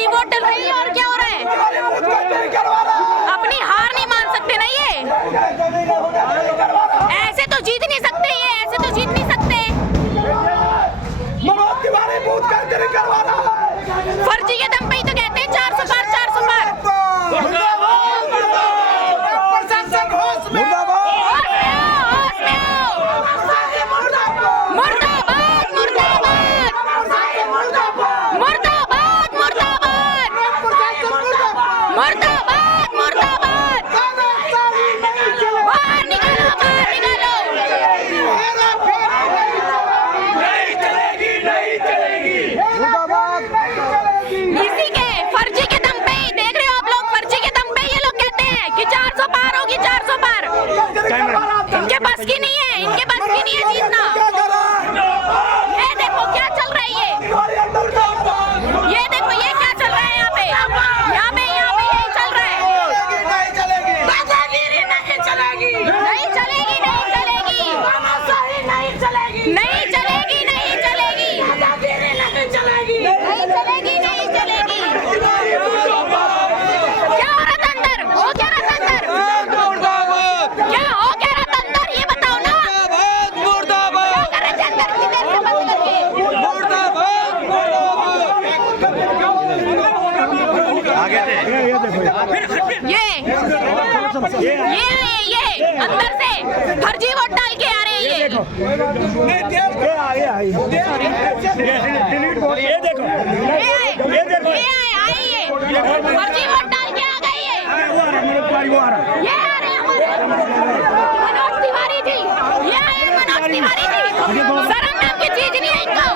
फर्जी वोट डल रही है और क्या हो रहा है? अपनी हार नहीं मान सकते ना ये, ऐसे तो जीत नहीं सकते ये, ऐसे तो जीत नहीं सकते। फर्जी के दम पे ही तो कहते हैं 400 पार 400 पार। इनके बस की नहीं है, इनके बस की नहीं है जीतना। ये देखो क्या चल रहा है, ये देखो ये क्या चल रहा है यहाँ पे यही चल रहा है। नहीं चलेगी, नहीं चलेगी, नहीं चलेगी, नहीं चलेगी, नहीं चलेगी, नहीं चलेगी, नहीं चलेगी, नहीं चलेगी, नहीं चलेगी। क्या हो रहा था अंदर? हो क्या रहा था अंदर? क्या हो क्या रहा था अंदर? ये बताओ ना। क्या कर रहे थे अंदर इतनी देर से बंद करके? ये अंदर से फर्जी वोट डाल के आ रहे हैं ये देखो फर्जी वोट डाल के आ गए ये आ रहे हैं मनोज तिवारी जी, ये आए मनोज तिवारी जी। शर्म नाम की चीज नहीं है इनको।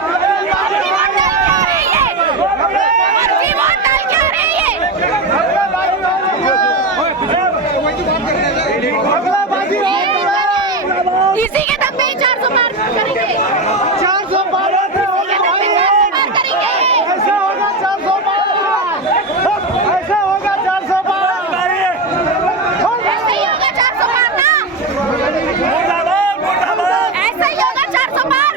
फर्जी वोट डाल के आ रहे हैं, फर्जी वोट डाल के आ रहे हैं। इसी के दम पे 400 पार करेंगे, 400 पार करेंगे। ऐसा होगा 400 पार, ऐसा होगा 400 पार, ऐसा ही होगा 400 पार ना, ऐसा ही होगा 400 पार।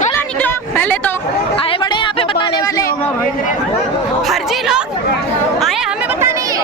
चलो निकलो, पहले तो आए बड़े यहाँ पे बताने वाले फर्जी लोग आए हमें बताने। ये